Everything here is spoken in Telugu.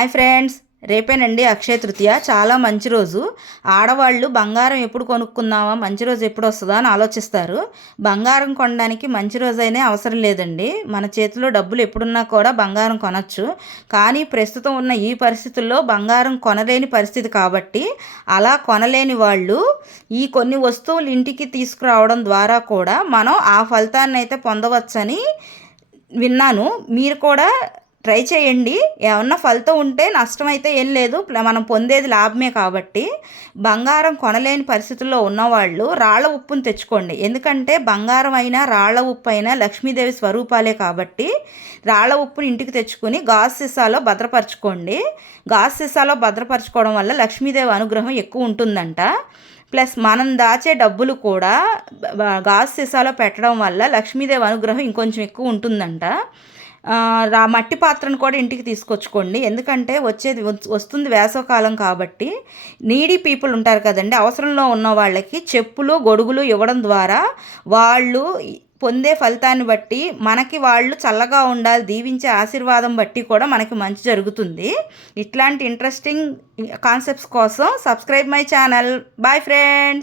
Hi friends, రేపేనండి Akshaya Tritiya. చాలా మంచి రోజు. ఆడవాళ్ళు బంగారం ఎప్పుడు కొనుక్కుందామా, మంచి రోజు ఎప్పుడు వస్తుందా అని ఆలోచిస్తారు. బంగారం కొనడానికి మంచి రోజైనా అవసరం లేదండి. మన చేతిలో డబ్బులు ఎప్పుడున్నా కూడా బంగారం కొనచ్చు. కానీ ప్రస్తుతం ఉన్న ఈ పరిస్థితుల్లో బంగారం కొనలేని పరిస్థితి కాబట్టి అలా కొనలేని వాళ్ళు ఈ కొన్ని వస్తువులు ఇంటికి తీసుకురావడం ద్వారా కూడా మనం ఆ ఫలితాన్ని అయితే పొందవచ్చని విన్నాను. మీరు కూడా ట్రై చేయండి. ఏమన్నా ఫలితం ఉంటే నష్టం అయితే ఏం లేదు, మనం పొందేది లాభమే. కాబట్టి బంగారం కొనలేని పరిస్థితుల్లో ఉన్నవాళ్ళు రాళ్ళ ఉప్పును తెచ్చుకోండి. ఎందుకంటే బంగారం అయినా రాళ్ళ ఉప్పు అయినా లక్ష్మీదేవి స్వరూపాలే కాబట్టి రాళ్ళ ఉప్పుని ఇంటికి తెచ్చుకుని గాజు సీసాలో భద్రపరచుకోండి. గాజు సీసాలో భద్రపరచుకోవడం వల్ల లక్ష్మీదేవి అనుగ్రహం ఎక్కువ ఉంటుందంట. ప్లస్ మనం దాచే డబ్బులు కూడా గాజు సీసాలో పెట్టడం వల్ల లక్ష్మీదేవి అనుగ్రహం ఇంకొంచెం ఎక్కువ ఉంటుందంట. మట్టి పాత్రను కూడా ఇంటికి తీసుకొచ్చుకోండి. ఎందుకంటే వస్తుంది వేసవకాలం కాబట్టి నీడీ పీపుల్ ఉంటారు కదండి, అవసరంలో ఉన్న వాళ్ళకి చెప్పులు గొడుగులు ఇవ్వడం ద్వారా వాళ్ళు పొందే ఫలితాన్ని బట్టి మనకి వాళ్ళు చల్లగా ఉండాలి, దీవించే ఆశీర్వాదం బట్టి కూడా మనకి మంచి జరుగుతుంది. ఇట్లాంటి ఇంట్రెస్టింగ్ కాన్సెప్ట్స్ కోసం subscribe my channel. Bye friends.